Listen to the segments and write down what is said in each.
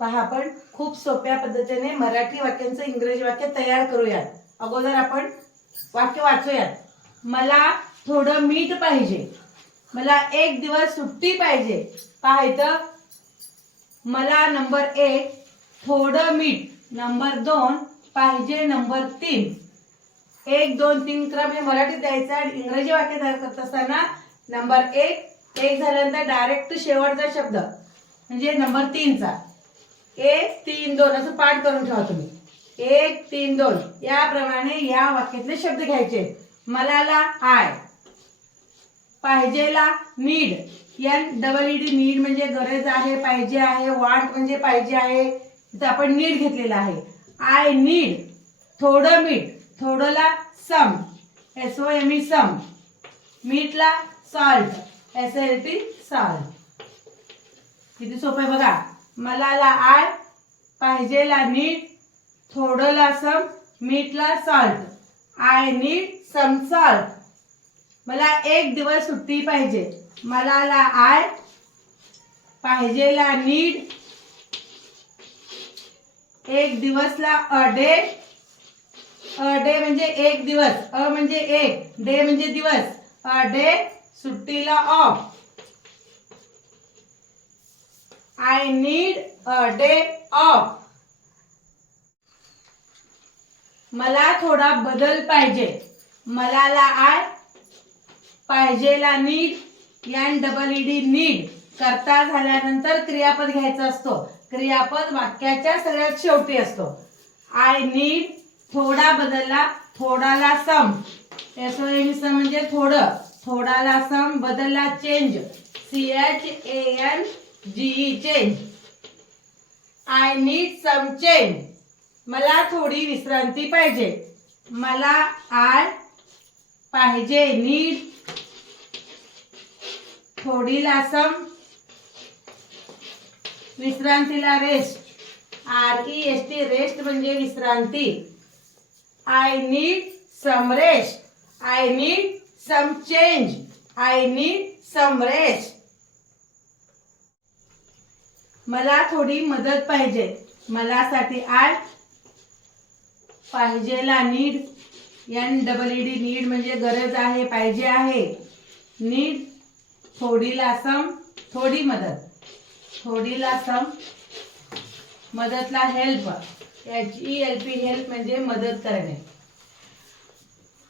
पहा आपण खूप सोप्या पद्धतीने मराठी वाक्यांचं इंग्रजी वाक्य तयार करूयात. अगोदर आपण वाक्य वाचूयात. मला थोडं मीठ पाहिजे. मला एक दिवस सुट्टी पाहिजे. पाहायचं मला नंबर एक थोडं मीठ. नंबर दोन पाहिजे नंबर तीन. एक दोन तीन क्रम हे मराठीत द्यायचं आणि इंग्रजी वाक्य तयार करत असताना नंबर एक एक झाल्यानंतर डायरेक्ट शेवटचा शब्द. म्हणजे नंबर तीनचा. एक तीन दोन असं पाठ करून ठेवा तुम्ही. एक तीन दोन. याप्रमाणे या वाक्यातले शब्द घ्यायचे. मलाला I. पाहिजेला need. N double E D need म्हणजे गरज आहे पाहिजे आहे वाट म्हणजे पाहिजे आहे. तिथं आपण नीड घेतलेला आहे. I need. थोडं मीठ. थोडंला some. S O M E some. मीठला salt S L P salt किती सोपं आहे बघा. मलाला आय पाहिजेला नीट थोडंला some मीठला salt I need some salt मला एक दिवस सुट्टी पाहिजे. मलाला आय पाहिजेला नीड एक दिवसला अ डे. अ डे म्हणजे एक दिवस. अ म्हणजे एक. डे म्हणजे दिवस. अ डे सुट्टीला off I need a day off मला थोडा बदल पाहिजे. मलाला आय पाहिजेला need an double E D need करता झाल्यानंतर क्रियापद घ्यायचा असतो. क्रियापद वाक्याच्या सगळ्यात शेवटी असतो. आय नीड थोडा बदलला थोडाला सम एसओ एम सम म्हणजे थोडं. थोडाला सम बदलला change C H A N G change. I need some change मला थोडी विश्रांती पाहिजे. मला आय पाहिजे. नीड थोडीला some विश्रांतीला rest R E S T rest म्हणजे विश्रांती. I need some rest I need some change I need some rest मला थोडी मदत पाहिजे. मला साठी I पाहिजेला need N double E D need म्हणजे गरज आहे पाहिजे आहे. नीड थोडीला सम थोडी मदत. थोडीला some मदतला help H E L P help म्हणजे मदत करणे.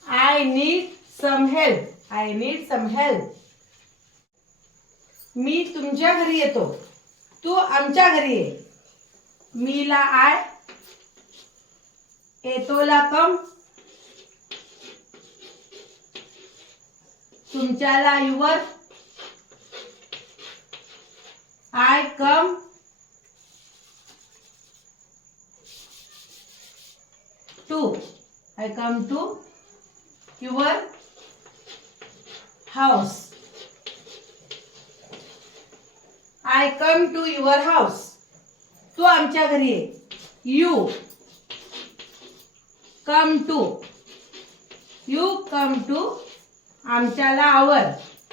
I need some help I need some help मी तुमच्या घरी येतो. तू आमच्या घरी ये. मीला आय. येतोला come. तुमच्याला your I come. To I come to your. House. I come to your house तू आमच्या घरी ये. You come to you come to आमच्याला our.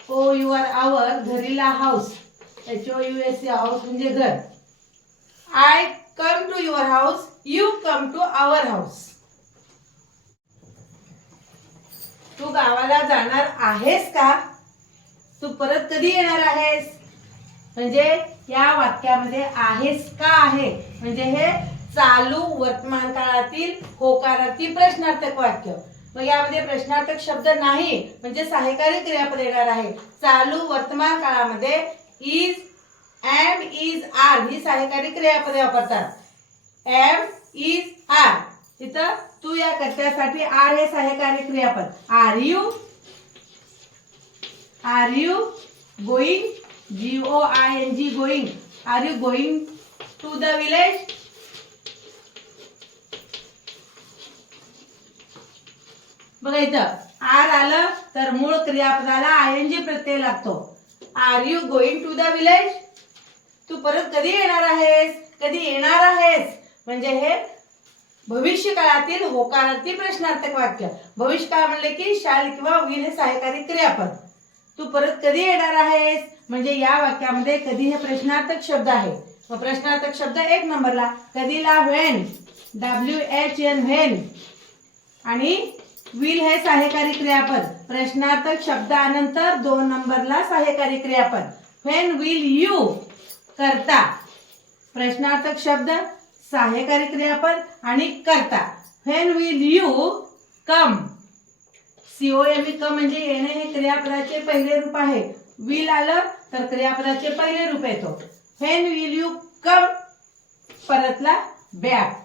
O your our घरीला house H O U S house म्हणजे घर. I come to your house you come to our house तू गावाला जाणार आहेस का? तू परत कधी येणार आहेस? म्हणजे या वाक्यामध्ये आहेस का आहे? म्हणजे हे चालू वर्तमान काळातील होकारार्थी प्रश्नार्थक वाक्य. मग यामध्ये प्रश्नार्थक शब्द नाही म्हणजे सहकारी क्रियापद येणार आहे. चालू वर्तमान काळामध्ये इज एम इज आर ही सहकारी क्रियापदे वापरतात. एम इज आर तिथं तू या कर्त्यासाठी आर हे सहकारी क्रियापद. Are you are you going G O I N G going are you going to the village बघा इथं आर आलं तर मूळ क्रियापदाला आय एन जी प्रत्यय लागतो. Are you going to the village तू परत कधी येणार आहेस? कधी येणार आहेस? म्हणजे हे भविष्य काळातील होकारार्थी प्रश्नार्थक वाक्य. भविष्यकाळ म्हणले की शाल किंवा विल हे सहायकारी क्रियापद. तू परत कधी येणार आहेस? म्हणजे या वाक्यामध्ये कधी हे प्रश्नार्थक शब्द आहे. मग प्रश्नार्थक शब्द एक नंबरला. कधीला when W H N when आणि विल हे सहाय्यकारी क्रियापद. प्रश्नार्थक शब्दानंतर दोन नंबरला सहाय्यकारी क्रियापद. व्हेन विल यू करता? प्रश्नार्थक शब्द सहाय्यकारी क्रियापद आणि करता. When will you come C O M क म्हणजे येणे हे क्रियापदाचे पहिले रूप आहे. विल आलं तर क्रियापदाचे पहिले रूप येतो. हेन विल यू कम परतला back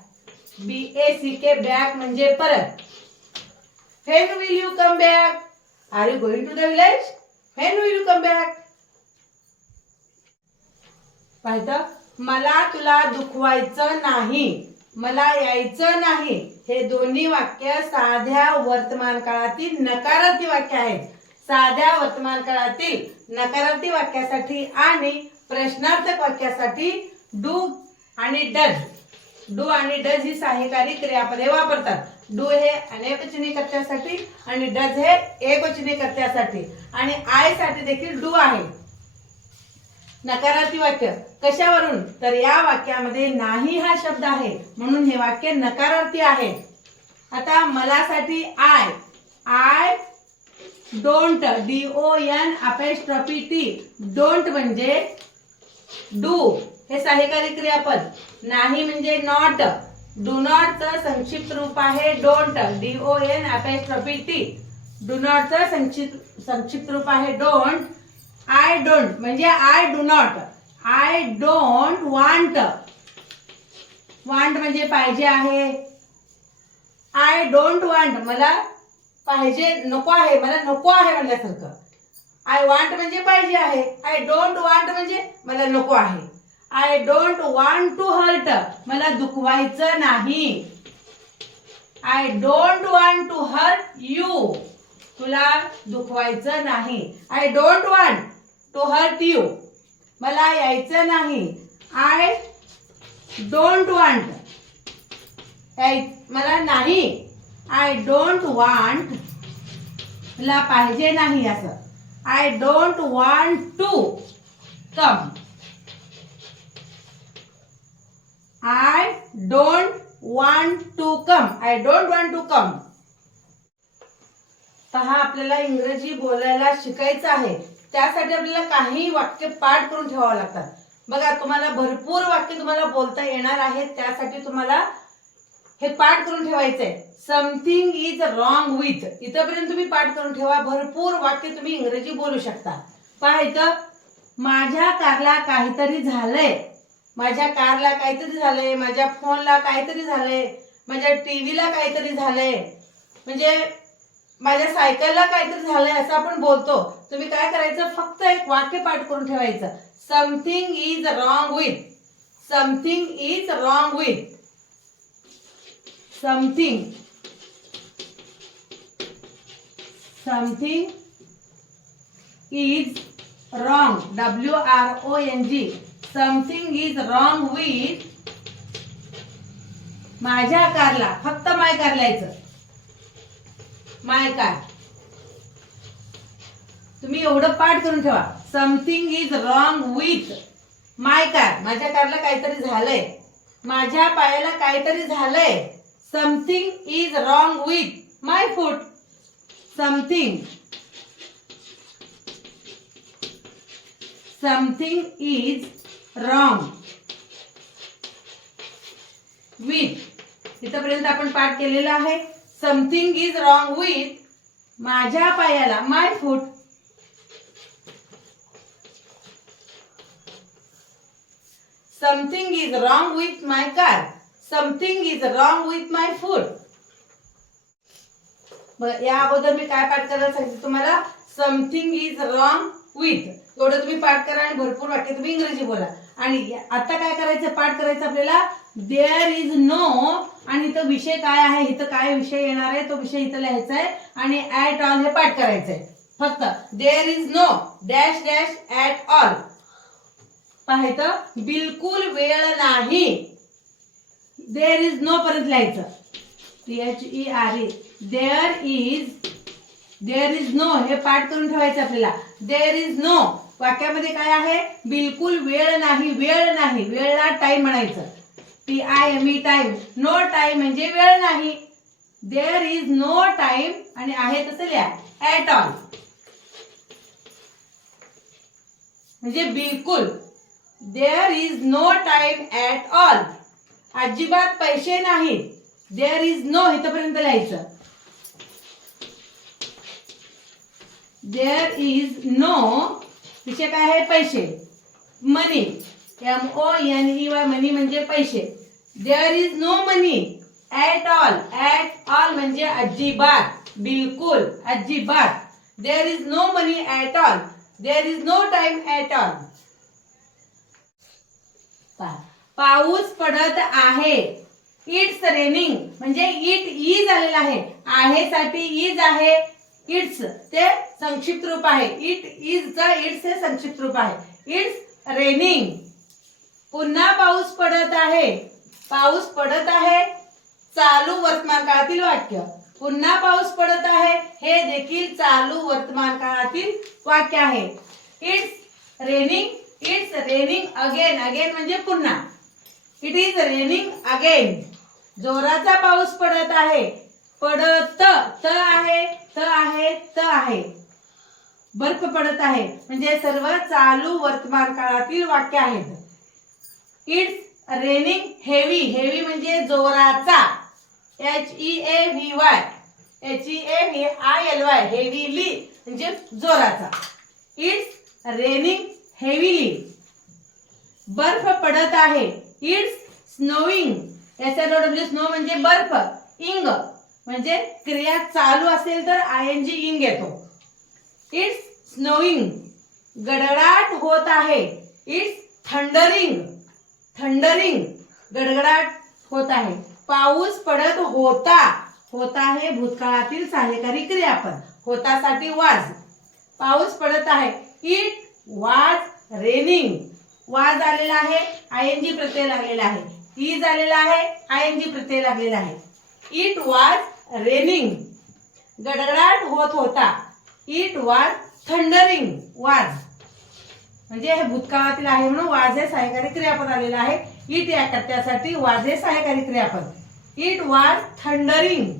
B A C K back म्हणजे परत. When will you come back are you going to the village when will you come back पाहिजे मला तुला दुखवायचं नाही. मला यायचं नाही. हे दोन्ही वाक्य साध्या वर्तमान काळातील नकारार्थी वाक्य आहेत. साध्या वर्तमान काळातील नकारार्थी वाक्यासाठी आणि प्रश्नार्थक वाक्यासाठी डू आणि डज. डू आणि डज ही सहाय्यकारी क्रियापदे वापरतात. डू हे अनेकवचनी कर्त्यासाठी आणि डज हे एकवचनी कर्त्यासाठी आणि आयसाठी देखील डू आहे. नकारार्थी वाक्य. कशावरून? तर या वाक्यामध्ये नाही हा शब्द आहे. म्हणून हे वाक्य नकारार्थी आहे. आता मलासाठी I I don't D O N apostrophe T don't म्हणजे डू हे सहाय्यकारी क्रियापद. नाही म्हणजे नॉट डू नॉटचं संक्षिप्त रूप आहे don't D O N apostrophe T do नॉटचं संक्षिप्त संक्षिप्त रूप आहे डोंट आय डोंट म्हणजे I do not I don't want want म्हणजे पाहिजे आहे. आय डोंट वांट मला पाहिजे नको आहे मला नको आहे म्हणल्यासारखं. आय वांट म्हणजे पाहिजे आहे. आय डोंट वांट म्हणजे मला नको आहे. I don't want to hurt मला दुखवायचं नाही. I don't want to hurt you तुला दुखवायचं नाही. I don't want to hurt you मला यायचं नाही. आय डोंट वांट मला नाही. आय डोंट वांट मला पाहिजे नाही असं. I don't want to come I don't want to come I don't want to come पहा आपल्याला इंग्रजी बोलायला शिकायचं आहे. त्यासाठी आपल्याला काही वाक्य पाठ करून ठेवावं लागतात. बघा तुम्हाला भरपूर वाक्य तुम्हाला बोलता येणार आहेत त्यासाठी तुम्हाला हे पाठ करून ठेवायचंय. समथिंग इज रॉंग विथ इथंपर्यंत तुम्ही पाठ करून ठेवा. भरपूर वाक्य तुम्ही इंग्रजी बोलू शकता. पहा इथं माझ्या कारला काहीतरी झालंय. माझ्या कारला काहीतरी झालंय. माझ्या फोनला काहीतरी झालंय. माझ्या टीव्हीला काहीतरी झालंय. म्हणजे माझ्या सायकलला काहीतरी झालंय असं आपण बोलतो. तुम्ही काय करायचं? फक्त एक वाक्य पाठ करून ठेवायचं. Something is wrong with something is wrong with something something is wrong W R O N G something is wrong with माझ्या कारला फक्त माय कार लिहायचं माय कार तुम्ही एवढं पाठ करून ठेवा. Something is wrong with my car माझ्या कारला काहीतरी झालंय. माझ्या पायाला काहीतरी झालंय. Something is wrong with my foot something something is wrong with इथपर्यंत आपण पाठ केलेला आहे. समथिंग इज रॉंग विथ माझ्या पायाला my foot something is wrong with my car something is wrong with my foot या अगोदर मी काय पाठ करायला सांगितलं तुम्हाला? समथिंग इज रॉंग विथ तेवढं तुम्ही पाठ करा आणि भरपूर वाक्य तुम्ही इंग्रजी बोला. आणि आता काय करायचं? पाठ करायचं आपल्याला देअर इज नो आणि इथं विषय काय आहे? इथं काय विषय येणार आहे? तो विषय इथं लिहायचा आहे. आणि ऍट ऑल हे पाठ करायचंय फक्त there is no dash dash at all पाहायचं बिलकुल वेळ नाही. देअर इज नो परत लिहायचं. H E R E there is there is no हे पाठ करून ठेवायचं आपल्याला. देअर इज नो वाक्यामध्ये काय आहे? बिलकुल वेळ नाही वेळ नाही. वेळला टाइम म्हणायचं. T I M E time no time म्हणजे वेळ नाही. देअर इज नो टाइम आणि आहे तसं लिहा. ऍट ऑल म्हणजे बिलकुल. There is no time at all अजिबात पैसे नाहीत देअर इज नो इथपर्यंत लिहायचं. देअर इज नो तिचे काय आहे? पैसे. Money M O N E Y money म्हणजे पैसे. There is no money at all at all म्हणजे अजिबात. बिलकुल अजिबात. There is no money at all there is no time at all पाऊस पडत आहे. इट्स रेनिंग म्हणजे इट ई झालेलं आहे. आहे साठी इज आहे. इट्स ते संक्षिप्त रूप आहे. इट इज द इट्स हे संक्षिप्त रूप आहे. It's raining. पुन्हा पाऊस पडत आहे. पाऊस पडत आहे. चालू वर्तमान काळातील वाक्य. पुन्हा पाऊस पडत आहे. हे देखील चालू वर्तमान काळातील वाक्य आहे. It's raining. It's raining again. Again म्हणजे पुन्हा. It is raining again. जोराचा पाऊस पडत आहे. पडत त आहे. त आहे त आहे. बर्फ पडत आहे. म्हणजे सर्व चालू वर्तमान काळातील वाक्य आहेत. इट्स रेनिंग हेवी हेवी म्हणजे जोराचा. H E A V Y H E A V I L Y heavily म्हणजे जोराचा. इट्स रेनिंग हेवीली बर्फ पडत आहे. इट्स स्नोईंग याचा म्हणजे स्नो म्हणजे बर्फ. इंग. म्हणजे क्रिया चालू असेल तर आय एन जी इंग येतो इट्स स्नोईंग गडगडाट होत आहे. इट्स थंडरिंग थंडरिंग गडगडाट होत आहे. पाऊस पडत होता. होता हे भूतकाळातील सहाय्यकारी क्रियापद होतासाठी वाज. पाऊस पडत आहे. इट वाज रेनिंग वाज आलेला आहे. आय एन जी प्रत्यय लागलेला आहे. E इज आलेला आहे. आय एन जी प्रत्यय लागलेला आहे. इट वाज रेनिंग. गडगडाट होत होता. इट वाज थंडरिंग वाज. म्हणजे हे भूतकाळातील आहे म्हणून वाजे सहकारी सहाय्यकारी क्रियापद आलेलं आहे. इट या कर्त्यासाठी वाजे सहकारी सहाय्यकारी क्रियापद. इट वाज थंडरिंग.